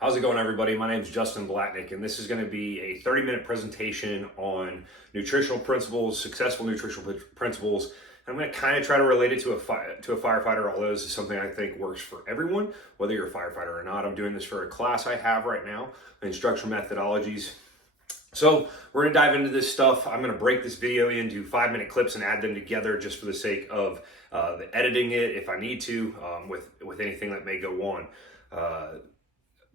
How's it going, everybody? My name is Justin Blatnik, and this is going to be a 30-minute presentation on nutritional principles, successful nutritional principles. I'm going to kind of try to relate it to a firefighter, although this is something I think works for everyone, whether you're a firefighter or not. I'm doing this for a class I have right now, instructional methodologies. So we're going to dive into this stuff. I'm going to break this video into 5-minute clips and add them together just for the sake of editing it if I need to, with anything that may go on.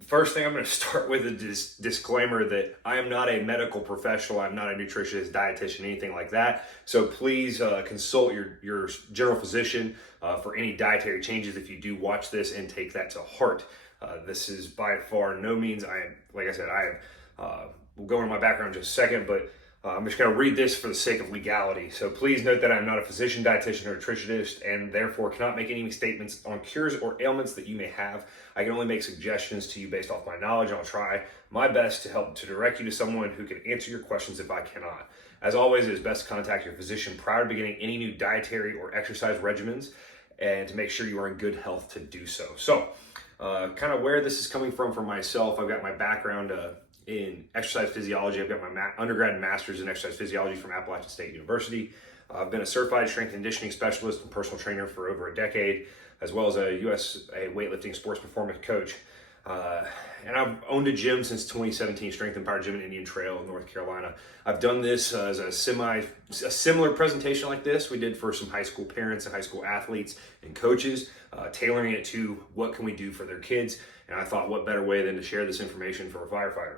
First thing I'm going to start with is disclaimer that I am not a medical professional. I'm not a nutritionist, dietitian, anything like that. So please consult your general physician for any dietary changes if you do watch this, and take that to heart. This is by far no means, like I said, we'll go into my background in just a second, but I'm just going to read this for the sake of legality. So please note that I'm not a physician, dietitian, or nutritionist, and therefore cannot make any statements on cures or ailments that you may have. I can only make suggestions to you based off my knowledge, and I'll try my best to help to direct you to someone who can answer your questions if I cannot. As always, it is best to contact your physician prior to beginning any new dietary or exercise regimens, and to make sure you are in good health to do so. So, kind of where this is coming from for myself, I've got my background in exercise physiology. I've got my undergrad and master's in exercise physiology from Appalachian State University. I've been a certified strength and conditioning specialist and personal trainer for over a decade, as well as a weightlifting sports performance coach. And I've owned a gym since 2017, Strength and Power Gym in Indian Trail, North Carolina. I've done this as a similar presentation like this we did for some high school parents and high school athletes and coaches, tailoring it to what can we do for their kids. And I thought, what better way than to share this information for a firefighter.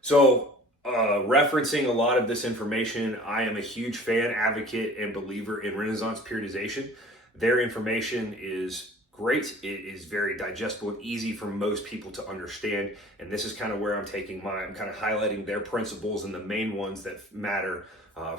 So, referencing a lot of this information, I am a huge fan, advocate, and believer in Renaissance periodization. Their information is great. It is very digestible and easy for most people to understand. And this is kind of where I'm I'm kind of highlighting their principles and the main ones that matter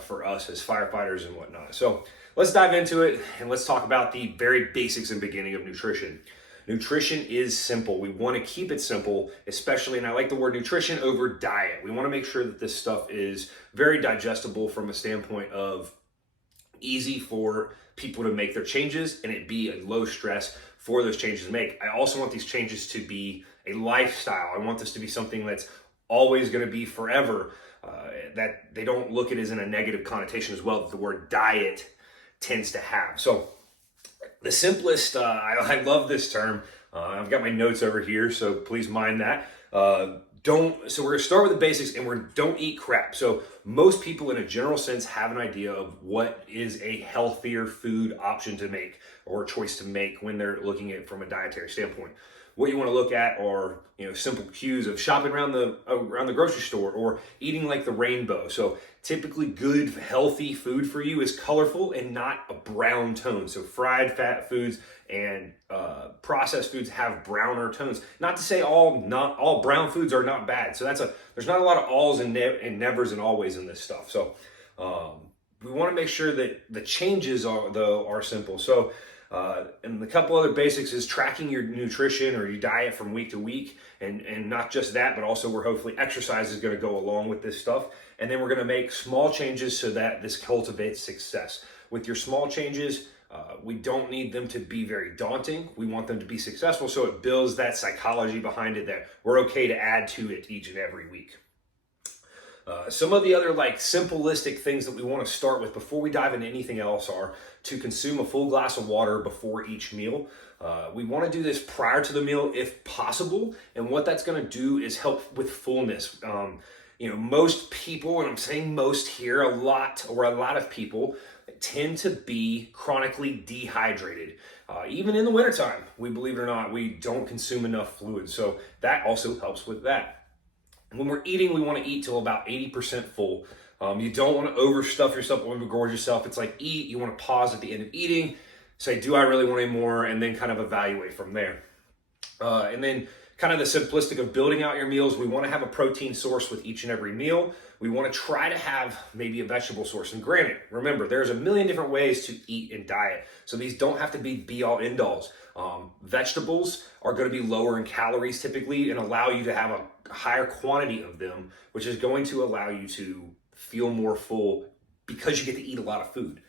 for us as firefighters and whatnot. So let's dive into it, and let's talk about the very basics and beginning of nutrition. Nutrition is simple. We want to keep it simple, especially, and I like the word nutrition over diet. We want to make sure that this stuff is very digestible from a standpoint of easy for people to make their changes, and it be a low stress for those changes to make. I also want these changes to be a lifestyle. I want this to be something that's always going to be forever, that they don't look at it as in a negative connotation as well that the word diet tends to have. So the simplest, I love this term. I've got my notes over here, so please mind that. So we're gonna start with the basics, and don't eat crap. So most people in a general sense have an idea of what is a healthier food option to make or choice to make when they're looking at it from a dietary standpoint. What you want to look at are, simple cues of shopping around the grocery store or eating like the rainbow. So typically good, healthy food for you is colorful and not a brown tone. So fried fat foods and processed foods have browner tones. Not to say not all brown foods are not bad. So there's not a lot of alls and nevers and always in this stuff. So we want to make sure that the changes are simple. So and a couple other basics is tracking your nutrition or your diet from week to week, and not just that, but also where hopefully exercise is going to go along with this stuff. And then we're going to make small changes so that this cultivates success. With your small changes, we don't need them to be very daunting. We want them to be successful, so it builds that psychology behind it that we're okay to add to it each and every week. Some of the other simplistic things that we want to start with before we dive into anything else are to consume a full glass of water before each meal. We want to do this prior to the meal if possible, and what that's going to do is help with fullness. Most people, and I'm saying most here, a lot of people tend to be chronically dehydrated. Even in the wintertime, believe it or not, we don't consume enough fluid, so that also helps with that. When we're eating, we want to eat till about 80% full. You don't want to overstuff yourself or overgorge yourself. It's like eat, you want to pause at the end of eating, say, do I really want any more? And then kind of evaluate from there. And then kind of the simplistic of building out your meals. We want to have a protein source with each and every meal. We want to try to have maybe a vegetable source. And granted, remember, there's a million different ways to eat and diet. So these don't have to be be-all, end-alls. Vegetables are going to be lower in calories typically and allow you to have a higher quantity of them, which is going to allow you to feel more full because you get to eat a lot of food.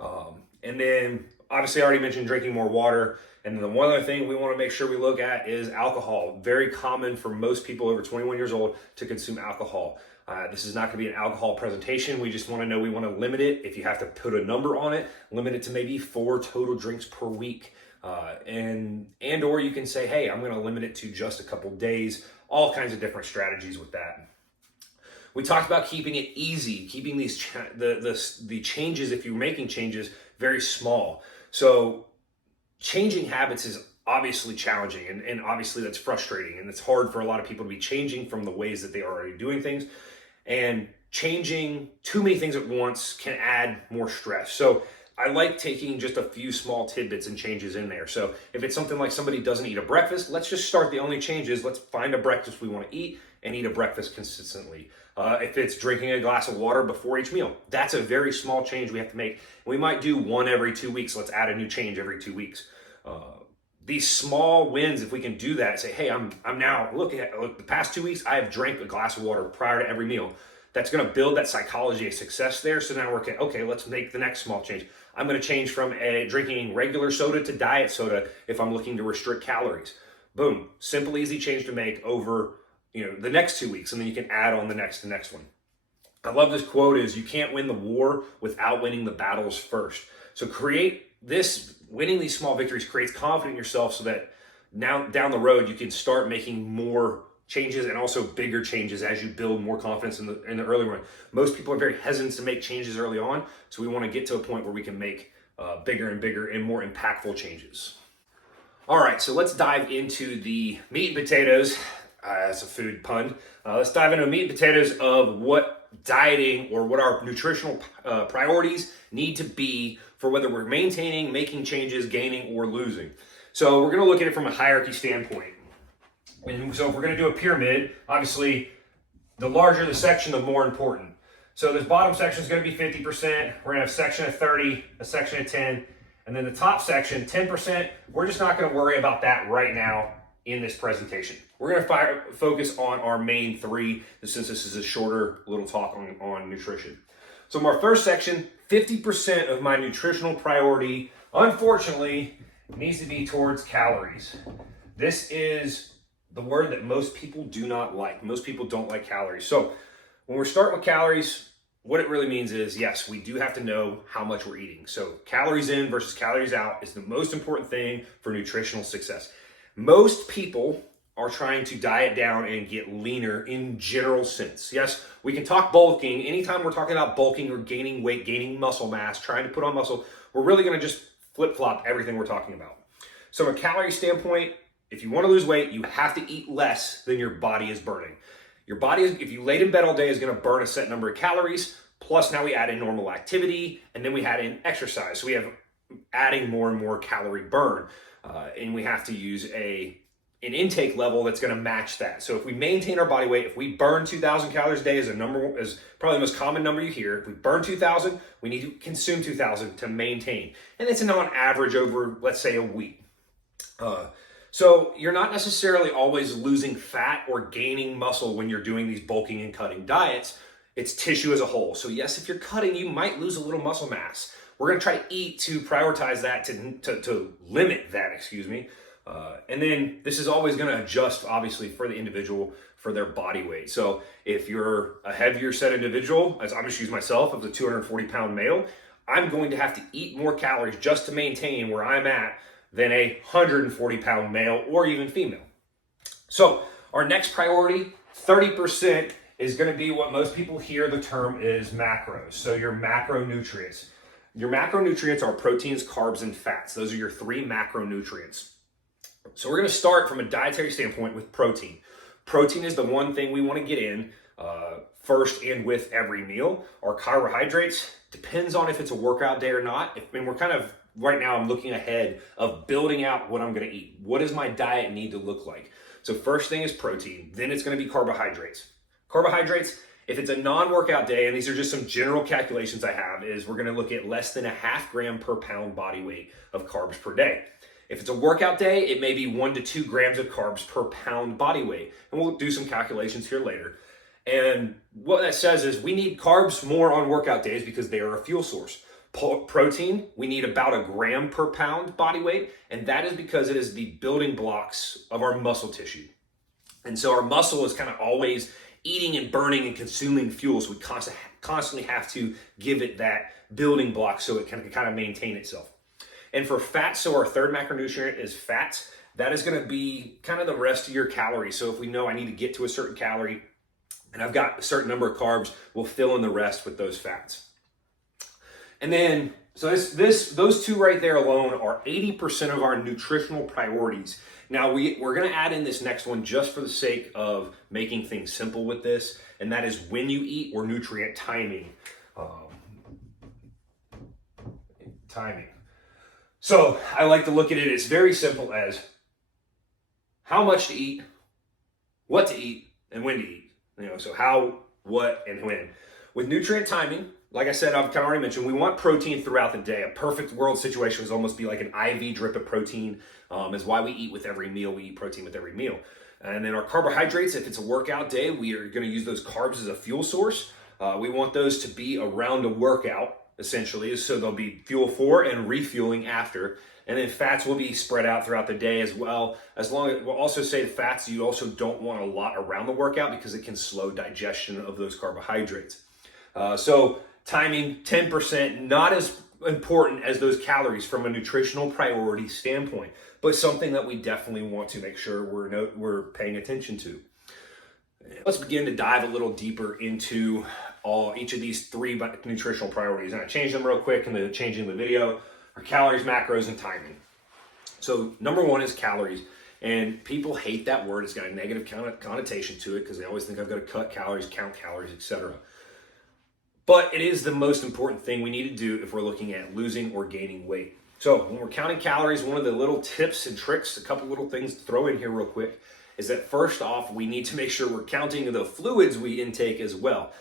And then obviously I already mentioned drinking more water. And then the one other thing we want to make sure we look at is alcohol. Very common for most people over 21 years old to consume alcohol. This is not going to be an alcohol presentation. We just want to know we want to limit it. If you have to put a number on it, limit it to maybe 4 total drinks per week. Or you can say, hey, I'm going to limit it to just a couple days. All kinds of different strategies with that. We talked about keeping it easy, keeping these the changes, if you're making changes, very small. So changing habits is obviously challenging, and obviously that's frustrating, and it's hard for a lot of people to be changing from the ways that they are already doing things. And changing too many things at once can add more stress. So I like taking just a few small tidbits and changes in there. So if it's something like somebody doesn't eat a breakfast, let's just start the only changes. Let's find a breakfast we want to eat and eat a breakfast consistently. If it's drinking a glass of water before each meal, that's a very small change we have to make. We might do one every 2 weeks. Let's add a new change every 2 weeks. These small wins, if we can do that, say, hey, I'm now looking at the past 2 weeks, I have drank a glass of water prior to every meal. That's going to build that psychology of success there. So now we're okay, let's make the next small change. I'm going to change from drinking regular soda to diet soda if I'm looking to restrict calories. Boom, simple, easy change to make over the next 2 weeks, and then you can add on the next one. I love this quote is, you can't win the war without winning the battles first. So winning these small victories creates confidence in yourself so that now down the road you can start making more changes and also bigger changes as you build more confidence in the early run. Most people are very hesitant to make changes early on, so we want to get to a point where we can make bigger and bigger and more impactful changes. All right, so let's dive into the meat and potatoes. That's a food pun. Let's dive into meat and potatoes of what dieting or what our nutritional priorities need to be for whether we're maintaining, making changes, gaining, or losing. So we're going to look at it from a hierarchy standpoint. And so if we're going to do a pyramid, obviously the larger the section, the more important. So this bottom section is going to be 50%. We're going to have a section of 30, a section of 10, and then the top section, 10%. We're just not going to worry about that right now in this presentation. We're going to focus on our main 3, since this is a shorter little talk on nutrition. So in our first section, 50% of my nutritional priority, unfortunately, needs to be towards calories. This is the word that most people do not like. Most people don't like calories. So when we're starting with calories, what it really means is, yes, we do have to know how much we're eating. So calories in versus calories out is the most important thing for nutritional success. Most people are trying to diet down and get leaner in general sense. Yes, we can talk bulking. Anytime we're talking about bulking or gaining weight, gaining muscle mass, trying to put on muscle, we're really going to just flip-flop everything we're talking about. So from a calorie standpoint, if you want to lose weight, you have to eat less than your body is burning. Your body, if you laid in bed all day, is going to burn a set number of calories. Plus now we add in normal activity, and then we add in exercise. So we have adding more and more calorie burn. And we have to use an intake level that's going to match that. So if we maintain our body weight, if we burn 2,000 calories a day is probably the most common number you hear. If we burn 2,000, we need to consume 2,000 to maintain. And it's on average over, let's say, a week. So you're not necessarily always losing fat or gaining muscle when you're doing these bulking and cutting diets. It's tissue as a whole. So yes, if you're cutting, you might lose a little muscle mass. We're going to try to eat to prioritize that, to limit that, and then this is always going to adjust, obviously, for the individual, for their body weight. So if you're a heavier set individual, as I'm just use myself, as a 240-pound male, I'm going to have to eat more calories just to maintain where I'm at than a 140-pound male or even female. So our next priority, 30%, is going to be what most people hear the term is macros. So your macronutrients. Your macronutrients are proteins, carbs, and fats. Those are your 3 macronutrients. So we're going to start from a dietary standpoint with protein. Protein is the one thing we want to get in first and with every meal. Our carbohydrates, depends on if it's a workout day or not. Right now I'm looking ahead of building out what I'm going to eat. What does my diet need to look like? So first thing is protein, then it's going to be carbohydrates. Carbohydrates, if it's a non-workout day, and these are just some general calculations I have, is we're going to look at less than a half gram per pound body weight of carbs per day. If it's a workout day, it may be 1 to 2 grams of carbs per pound body weight. And we'll do some calculations here later. And what that says is we need carbs more on workout days because they are a fuel source. Protein, we need about 1 gram per pound body weight, and that is because it is the building blocks of our muscle tissue. And so our muscle is kind of always eating and burning and consuming fuel, so we constantly have to give it that building block so it can kind of maintain itself. And for fats, so our third macronutrient is fats. That is going to be kind of the rest of your calories. So if we know I need to get to a certain calorie and I've got a certain number of carbs, we'll fill in the rest with those fats. And then, so those two right there alone are 80% of our nutritional priorities. Now we're going to add in this next one just for the sake of making things simple with this, and that is when you eat or nutrient timing. So I like to look at it as very simple as how much to eat, what to eat, and when to eat. So how, what, and when. With nutrient timing, like I said, I've kind of already mentioned, we want protein throughout the day. A perfect world situation would almost be like an IV drip of protein, is why we eat with every meal. We eat protein with every meal. And then our carbohydrates, if it's a workout day, we are going to use those carbs as a fuel source. We want those to be around a workout, essentially, so they'll be fuel for and refueling after. And then fats will be spread out throughout the day as well. We'll also say the fats, you also don't want a lot around the workout because it can slow digestion of those carbohydrates. So timing, 10%, not as important as those calories from a nutritional priority standpoint, but something that we definitely want to make sure we're paying attention to. Let's begin to dive a little deeper into each of these 3 nutritional priorities. And I changed them real quick in the changing the video. Are calories, macros, and timing. So number 1 is calories. And people hate that word. It's got a negative connotation to it because they always think I've got to cut calories, count calories, etc. But it is the most important thing we need to do if we're looking at losing or gaining weight. So when we're counting calories, one of the little tips and tricks, a couple little things to throw in here real quick, is that first off, we need to make sure we're counting the fluids we intake as well.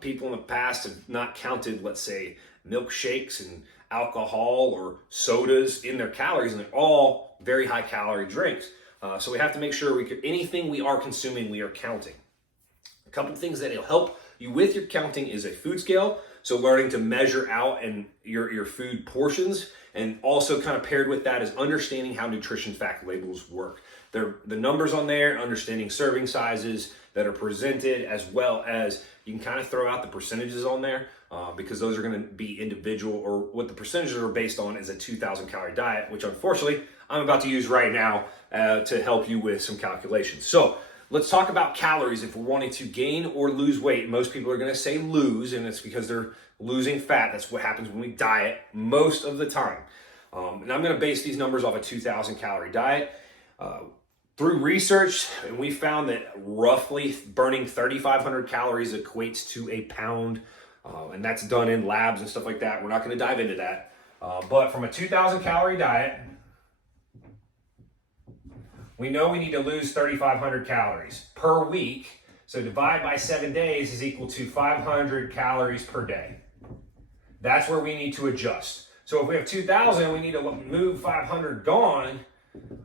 People in the past have not counted, let's say, milkshakes and alcohol or sodas in their calories, and they're all very high calorie drinks. So we have to make sure anything we are consuming, we are counting. A couple things that will help you with your counting is a food scale. So learning to measure out and your food portions, and also kind of paired with that is understanding how nutrition fact labels work. The numbers on there, understanding serving sizes that are presented, as well as you can kind of throw out the percentages on there because those are going to be individual, or what the percentages are based on is a 2,000 calorie diet, which unfortunately I'm about to use right now to help you with some calculations. So let's talk about calories. If we're wanting to gain or lose weight, most people are going to say lose, and it's because they're losing fat. That's what happens when we diet most of the time. And I'm going to base these numbers off a 2,000 calorie diet. Through research, and we found that roughly burning 3,500 calories equates to a pound, and that's done in labs and stuff like that. We're not going to dive into that. But from a 2,000 calorie diet, we know we need to lose 3,500 calories per week. So divide by 7 days is equal to 500 calories per day. That's where we need to adjust. So if we have 2,000, we need to move 500 gone.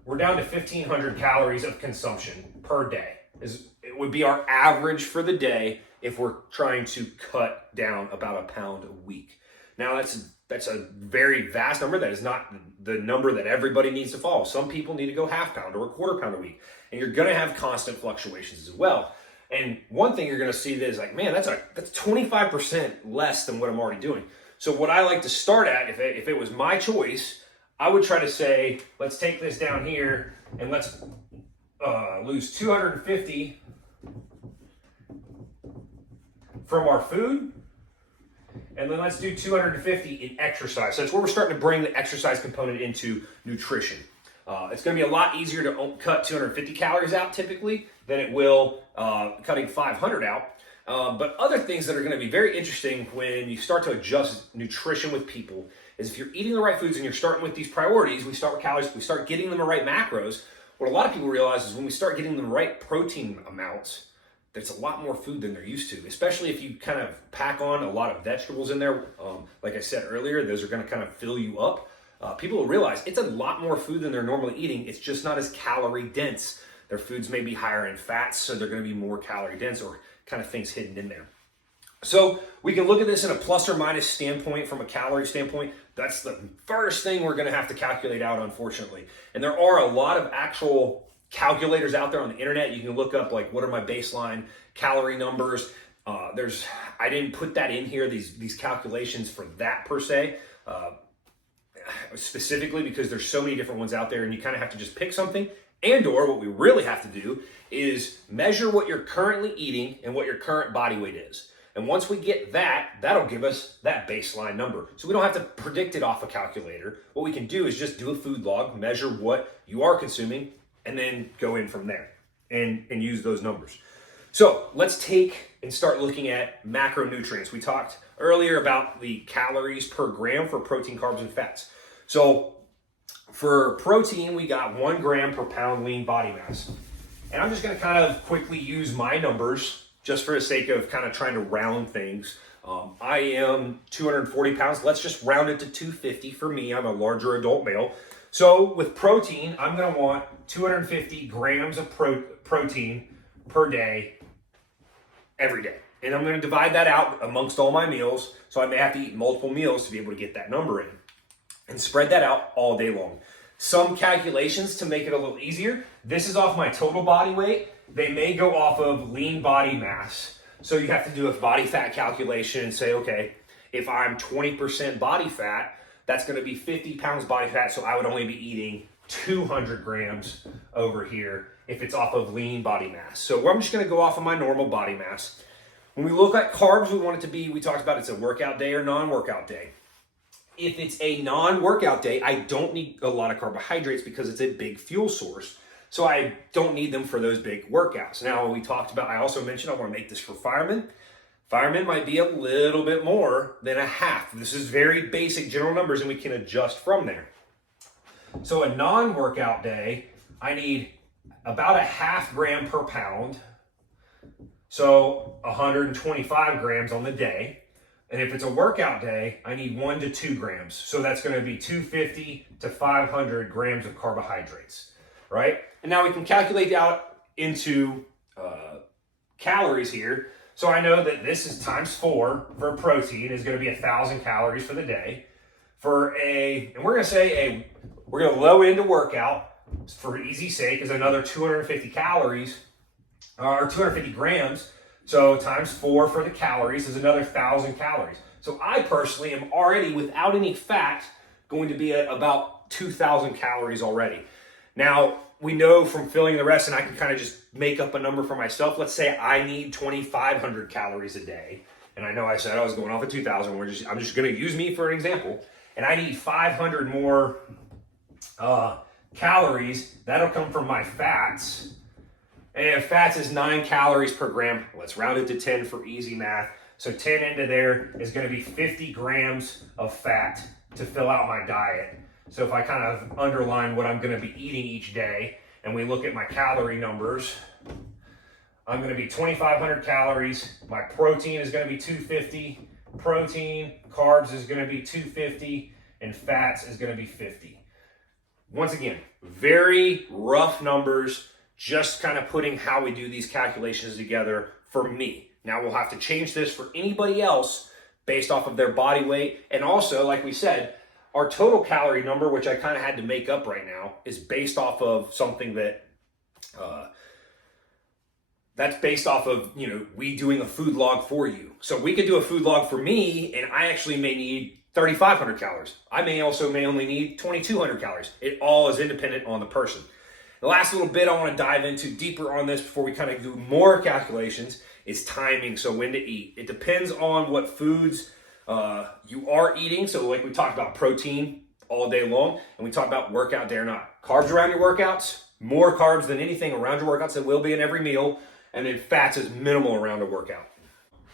We're down to 1,500 calories of consumption per day. It would be our average for the day if we're trying to cut down about a pound a week. Now that's a very vast number. That is not the number that everybody needs to follow. Some people need to go half pound or a quarter pound a week, and you're going to have constant fluctuations as well. And one thing you're going to see that is like, man, that's 25% less than what I'm already doing. So what I like to start at, if it was my choice, I would try to say, let's take this down here and let's lose 250 from our food. And then let's do 250 in exercise. So that's where we're starting to bring the exercise component into nutrition. It's going to be a lot easier to cut 250 calories out typically than it will cutting 500 out. But other things that are going to be very interesting when you start to adjust nutrition with people is if you're eating the right foods and you're starting with these priorities, we start with calories, we start getting them the right macros. What a lot of people realize is when we start getting the right protein amounts, there's a lot more food than they're used to, especially if you kind of pack on a lot of vegetables in there. Like I said earlier, those are going to kind of fill you up. People will realize it's a lot more food than they're normally eating. It's just not as calorie dense. Their foods may be higher in fats, so they're going to be more calorie dense or kind of things hidden in there. So we can look at this in a plus or minus standpoint from a calorie standpoint. That's the first thing we're gonna have to calculate out, unfortunately. And there are a lot of actual calculators out there on the internet. You can look up like, what are my baseline calorie numbers? I didn't put that in here, these calculations for that per se, specifically because there's so many different ones out there, and you kind of have to just pick something. And or what we really have to do is measure what you're currently eating and what your current body weight is. And once we get that, that'll give us that baseline number. So we don't have to predict it off a calculator. What we can do is just do a food log, measure what you are consuming, and then go in from there and use those numbers. So let's take and start looking at macronutrients. We talked earlier about the calories per gram for protein, carbs, and fats. So for protein, we got 1 gram per pound lean body mass. And I'm just gonna kind of quickly use my numbers just for the sake of kind of trying to round things. I am 240 pounds. Let's just round it to 250 for me. I'm a larger adult male. So with protein, I'm gonna want 250 grams of protein per day, every day. And I'm gonna divide that out amongst all my meals. So I may have to eat multiple meals to be able to get that number in. And spread that out all day long. Some calculations to make it a little easier. This is off my total body weight. They may go off of lean body mass. So you have to do a body fat calculation and say, okay, if I'm 20% body fat, that's gonna be 50 pounds body fat, so I would only be eating 200 grams over here if it's off of lean body mass. So I'm just gonna go off of my normal body mass. When we look at carbs, we want it to be, we talked about it's a workout day or non-workout day. If it's a non-workout day, I don't need a lot of carbohydrates because it's a big fuel source. So I don't need them for those big workouts. Now we talked about, I also mentioned I want to make this for firemen. Firemen might be a little bit more than a half. This is very basic general numbers and we can adjust from there. So a non-workout day, I need about a half gram per pound. So 125 grams on the day. And if it's a workout day, I need 1 to 2 grams. So that's gonna be 250 to 500 grams of carbohydrates, right? And now we can calculate out into calories here. So I know that this is times 4 for protein is gonna be 1,000 calories for the day. And we're gonna say we're gonna low into workout for easy sake is another 250 calories, or 250 grams. So times 4 for the calories is another 1,000 calories. So I personally am already, without any fat, going to be at about 2,000 calories already. Now, we know from filling the rest, and I can kind of just make up a number for myself. Let's say I need 2,500 calories a day. And I know I said I was going off of 2,000. I'm just going to use me for an example. And I need 500 more calories. That'll come from my fats. And fats is 9 calories per gram. Let's round it to 10 for easy math. So 10 into there is going to be 50 grams of fat to fill out my diet. So if I kind of underline what I'm going to be eating each day and we look at my calorie numbers, I'm going to be 2,500 calories. My protein is going to be 250. Protein, carbs is going to be 250, and fats is going to be 50. Once again, very rough numbers, just kind of putting how we do these calculations together for me. Now we'll have to change this for anybody else based off of their body weight. And also, like we said, our total calorie number, which I kind of had to make up right now, is based off of something that, that's based off of, we doing a food log for you. So we could do a food log for me, and I actually may need 3,500 calories. I may only need 2,200 calories. It all is independent on the person. The last little bit I want to dive into deeper on this before we kind of do more calculations is timing, so when to eat. It depends on what foods you are eating. So like we talked about protein all day long, and we talked about workout day or not. Carbs around your workouts, more carbs than anything around your workouts. That will be in every meal, and then fats is minimal around a workout.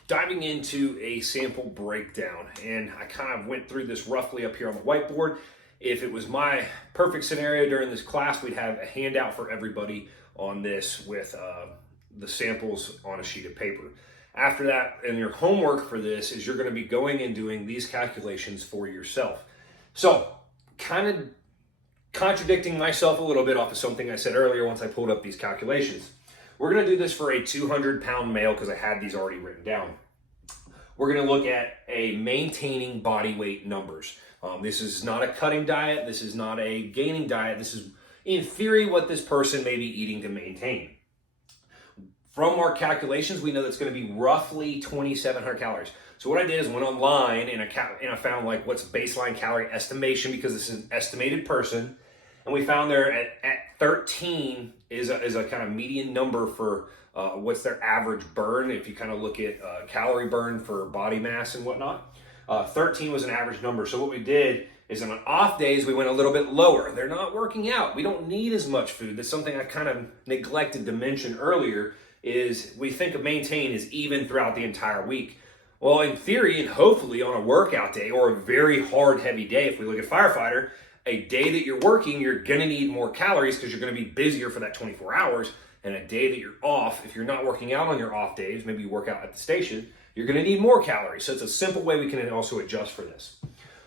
Diving into a sample breakdown, and I kind of went through this roughly up here on the whiteboard. If it was my perfect scenario during this class, we'd have a handout for everybody on this with the samples on a sheet of paper. After that, and your homework for this is you're going to be going and doing these calculations for yourself. So, kind of contradicting myself a little bit off of something I said earlier once I pulled up these calculations. We're going to do this for a 200-pound male because I had these already written down. we're going to look at a maintaining body weight numbers. This is not a cutting diet. This is not a gaining diet. This is, in theory, what this person may be eating to maintain. From our calculations, we know that's going to be roughly 2,700 calories. So what I did is went online and I found like what's baseline calorie estimation, because this is an estimated person. And we found there at 13 is a kind of median number for what's their average burn. If you kind of look at calorie burn for body mass and whatnot, 13 was an average number. So what we did is on off days, we went a little bit lower. They're not working out. We don't need as much food. That's something I kind of neglected to mention earlier, is we think of maintain as even throughout the entire week. Well, in theory, and hopefully on a workout day or a very hard, heavy day, if we look at firefighter, a day that you're working, you're going to need more calories because you're going to be busier for that 24 hours. And a day that you're off, if you're not working out on your off days, maybe you work out at the station, you're going to need more calories. So it's a simple way we can also adjust for this.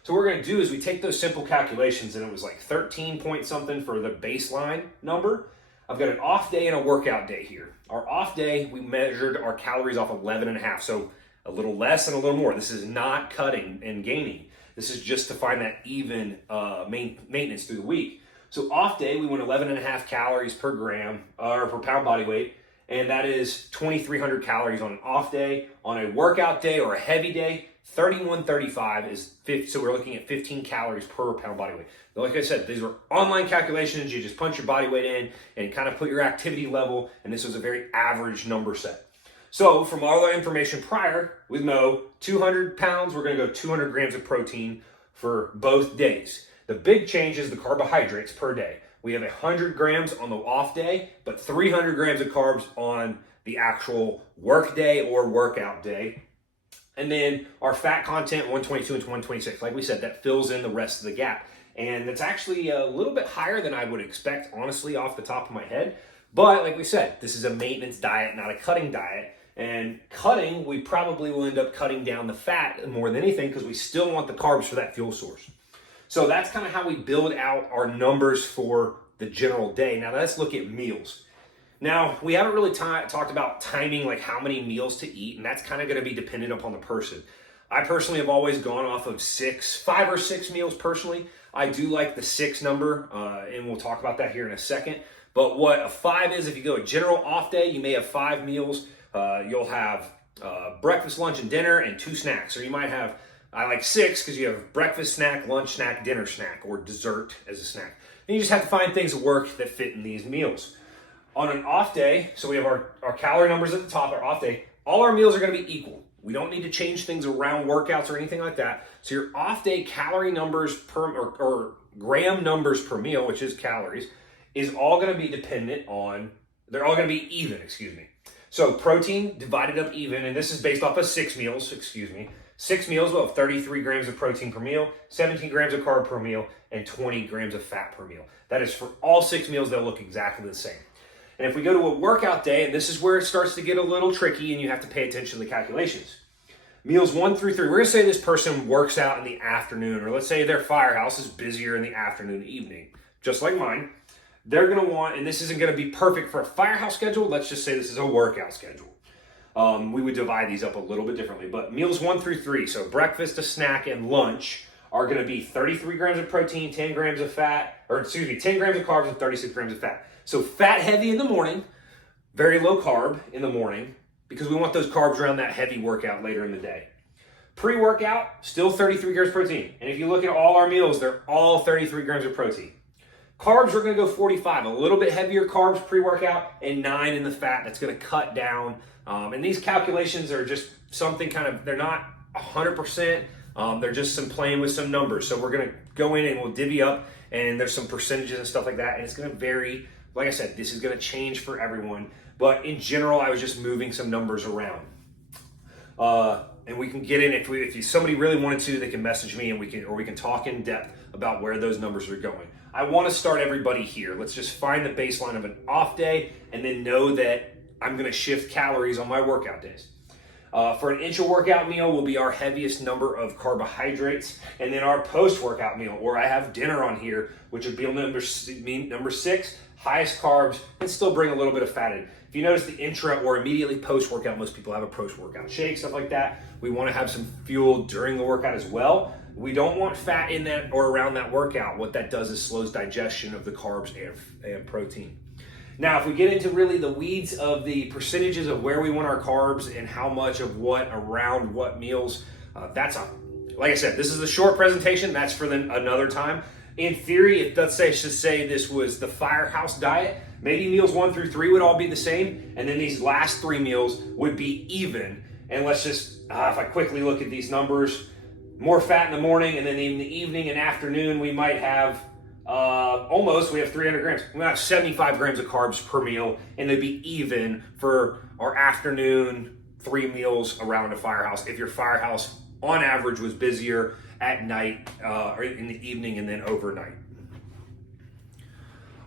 So what we're going to do is we take those simple calculations, and it was like 13 point something for the baseline number. I've got an off day and a workout day here. Our off day, we measured our calories off 11.5. So a little less and a little more. This is not cutting and gaining. This is just to find that even maintenance through the week. So off day, we went 11.5 calories per gram or per pound body weight, and that is 2,300 calories on an off day. On a workout day or a heavy day, 3135 is 50. So we're looking at 15 calories per pound body weight. But like I said, these are online calculations. You just punch your body weight in and kind of put your activity level, and this was a very average number set. So from all our information prior, we know 200 pounds, we're going to go 200 grams of protein for both days. The big change is the carbohydrates per day. We have 100 grams on the off day, but 300 grams of carbs on the actual work day or workout day. And then our fat content, 122 and 126. Like we said, that fills in the rest of the gap. And it's actually a little bit higher than I would expect, honestly, off the top of my head. But like we said, this is a maintenance diet, not a cutting diet. And cutting, we probably will end up cutting down the fat more than anything because we still want the carbs for that fuel source. So that's kind of how we build out our numbers for the general day. Now let's look at meals. Now, we haven't really talked about timing, like how many meals to eat, and that's kind of going to be dependent upon the person. I personally have always gone off of 5 or 6 meals personally. I do like the 6 number, and we'll talk about that here in a second. But what a 5 is, if you go a general off day, you may have 5 meals. You'll have breakfast, lunch, and dinner, and 2 snacks. Or you might have, I like 6 because you have breakfast snack, lunch snack, dinner snack, or dessert as a snack. And you just have to find things that work that fit in these meals. On an off day, so we have our calorie numbers at the top, our off day, all our meals are going to be equal. We don't need to change things around workouts or anything like that. So your off day calorie numbers or gram numbers per meal, which is calories, is all going to be dependent on, they're all going to be even, So protein divided up even, and this is based off of 6 meals, 6 meals will have 33 grams of protein per meal, 17 grams of carb per meal, and 20 grams of fat per meal. That is for all 6 meals, they'll look exactly the same. And if we go to a workout day, and this is where it starts to get a little tricky and you have to pay attention to the calculations. Meals 1 through 3, we're going to say this person works out in the afternoon, or let's say their firehouse is busier in the afternoon and evening, just like mine. They're going to want, and this isn't going to be perfect for a firehouse schedule, let's just say this is a workout schedule. We would divide these up a little bit differently, but meals 1 through 3, so breakfast, a snack, and lunch are going to be 33 grams of protein, 10 grams of fat, 10 grams of carbs and 36 grams of fat. So fat heavy in the morning, very low carb in the morning, because we want those carbs around that heavy workout later in the day. Pre-workout, still 33 grams of protein. And if you look at all our meals, they're all 33 grams of protein. Carbs, we're going to go 45, a little bit heavier carbs pre-workout, and 9 in the fat. That's going to cut down. And these calculations are just something they're not 100%. They're just some playing with some numbers. So we're going to go in and we'll divvy up, and there's some percentages and stuff like that. And it's going to vary. Like I said, this is going to change for everyone. But in general, I was just moving some numbers around. And we can get in, if somebody really wanted to, they can message me and we can talk in depth about where those numbers are going. I want to start everybody here. Let's just find the baseline of an off day and then know that I'm going to shift calories on my workout days. For an intra-workout meal will be our heaviest number of carbohydrates, and then our post-workout meal, or I have dinner on here, which would be number 6, highest carbs, and still bring a little bit of fat in. If you notice the intra or immediately post-workout, most people have a post-workout shake, stuff like that. We want to have some fuel during the workout as well. We don't want fat in that or around that workout. What that does is slows digestion of the carbs and protein. Now, if we get into really the weeds of the percentages of where we want our carbs and how much of what around what meals, like I said, this is a short presentation. That's for another time. In theory, let's say this was the Firehouse diet. Maybe meals 1 through 3 would all be the same, and then these last 3 meals would be even. And let's just, if I quickly look at these numbers, more fat in the morning, and then in the evening and afternoon, we might have we have 300 grams. We might have 75 grams of carbs per meal, and they'd be even for our afternoon 3 meals around a Firehouse. If your Firehouse, on average, was busier at night or in the evening and then overnight.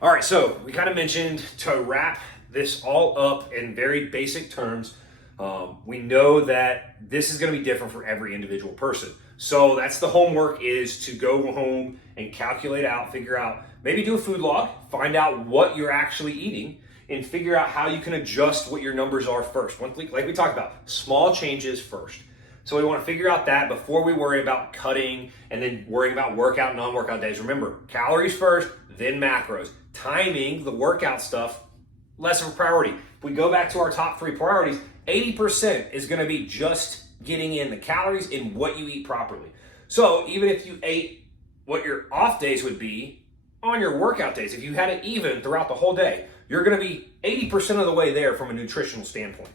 All right, so we kind of mentioned, to wrap this all up in very basic terms, we know that this is going to be different for every individual person. So that's the homework, is to go home and calculate out, figure out, maybe do a food log, find out what you're actually eating, and figure out how you can adjust what your numbers are first. Like we talked about, small changes first. So we want to figure out that before we worry about cutting and then worrying about workout and non-workout days. Remember, calories first, then macros. Timing the workout stuff, less of a priority. If we go back to our top 3 priorities, 80% is going to be just getting in the calories and what you eat properly. So even if you ate what your off days would be on your workout days, if you had it even throughout the whole day, you're going to be 80% of the way there from a nutritional standpoint.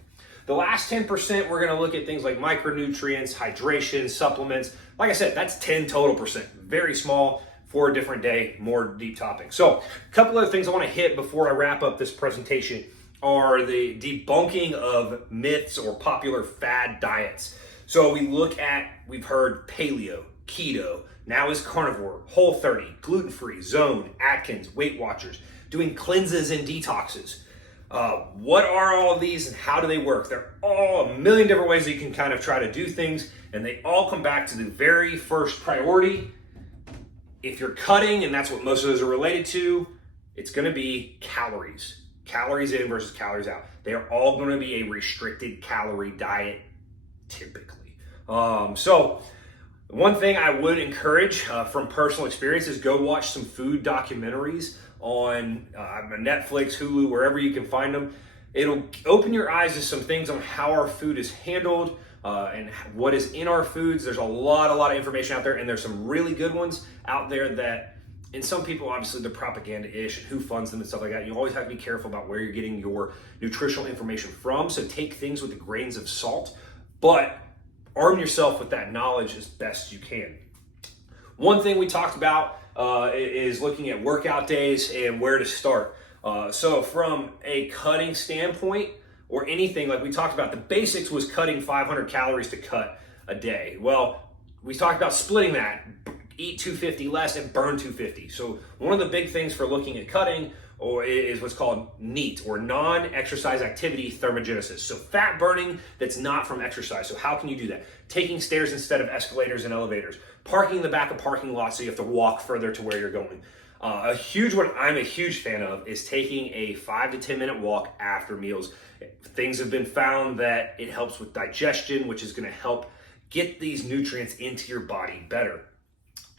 The last 10%, we're going to look at things like micronutrients, hydration, supplements. Like I said, that's 10 total percent. Very small for a different day, more deep topics. So a couple other things I want to hit before I wrap up this presentation are the debunking of myths or popular fad diets. So we've heard paleo, keto, now is carnivore, Whole30, gluten-free, zone, Atkins, Weight Watchers, doing cleanses and detoxes. What are all of these and how do they work? They're all a million different ways that you can kind of try to do things, and they all come back to the very first priority. If you're cutting, and that's what most of those are related to, it's going to be calories. Calories in versus calories out. They are all going to be a restricted calorie diet, typically. So one thing I would encourage from personal experience is go watch some food documentaries on Netflix, Hulu, wherever you can find them. It'll open your eyes to some things on how our food is handled and what is in our foods. There's a lot of information out there, and there's some really good ones out there that, and some people, obviously, they're propaganda-ish and who funds them and stuff like that. You always have to be careful about where you're getting your nutritional information from, so take things with the grains of salt, but arm yourself with that knowledge as best you can. One thing we talked about is looking at workout days and where to start. So from a cutting standpoint, or anything like we talked about, the basics was cutting 500 calories to cut a day. Well, we talked about splitting that, eat 250 less and burn 250. So one of the big things for looking at cutting is what's called NEAT, or non-exercise activity thermogenesis. So fat burning that's not from exercise. So how can you do that? Taking stairs instead of escalators and elevators. Parking in the back of parking lots so you have to walk further to where you're going. A huge one I'm a huge fan of is taking a 5 to 10 minute walk after meals. Things have been found that it helps with digestion, which is going to help get these nutrients into your body better.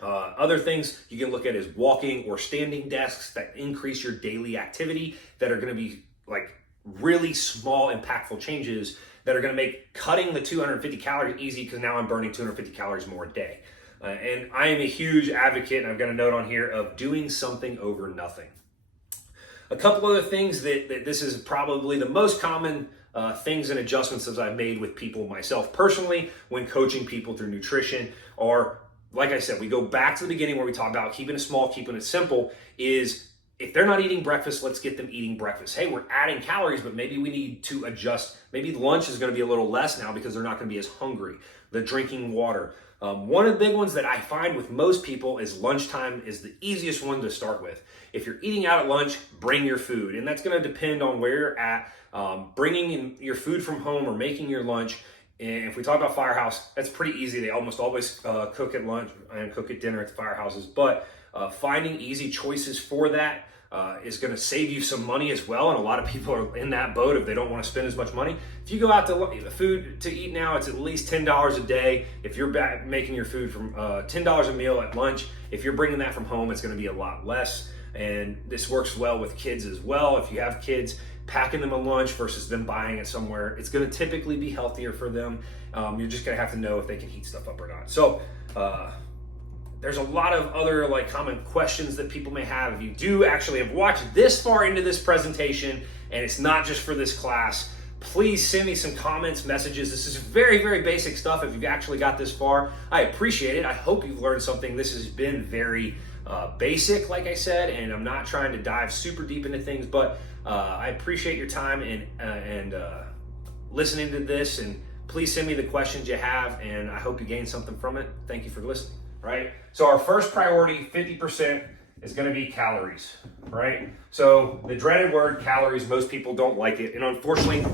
Other things you can look at is walking or standing desks that increase your daily activity, that are going to be like really small, impactful changes that are going to make cutting the 250 calories easy, because now I'm burning 250 calories more a day. And I am a huge advocate, and I've got a note on here, of doing something over nothing. A couple other things that this is probably the most common things and adjustments that I've made with people myself personally when coaching people through nutrition are, like I said, we go back to the beginning where we talk about keeping it small, keeping it simple, is if they're not eating breakfast, let's get them eating breakfast. Hey, we're adding calories, but maybe we need to adjust. Maybe lunch is going to be a little less now because they're not going to be as hungry. They're drinking water. One of the big ones that I find with most people is lunchtime is the easiest one to start with. If you're eating out at lunch, bring your food. And that's going to depend on where you're at. Bringing in your food from home or making your lunch. And if we talk about Firehouse, that's pretty easy. They almost always cook at lunch and cook at dinner at the Firehouses. But finding easy choices for that. is going to save you some money as well. And a lot of people are in that boat if they don't want to spend as much money. If you go out to food to eat now, it's at least $10 a day. If you're making your food from $10 a meal at lunch, if you're bringing that from home, it's going to be a lot less. And this works well with kids as well. If you have kids, packing them a lunch versus them buying it somewhere, it's going to typically be healthier for them. You're just going to have to know if they can heat stuff up or not. So there's a lot of other like common questions that people may have. If you do actually have watched this far into this presentation and it's not just for this class, please send me some comments, messages. This is very, very basic stuff. If you've actually got this far, I appreciate it. I hope you've learned something. This has been very basic, like I said, and I'm not trying to dive super deep into things, but I appreciate your time and listening to this, and please send me the questions you have, and I hope you gained something from it. Thank you for listening, right? So our first priority, 50%, is going to be calories, right? So the dreaded word calories, most people don't like it, and unfortunately,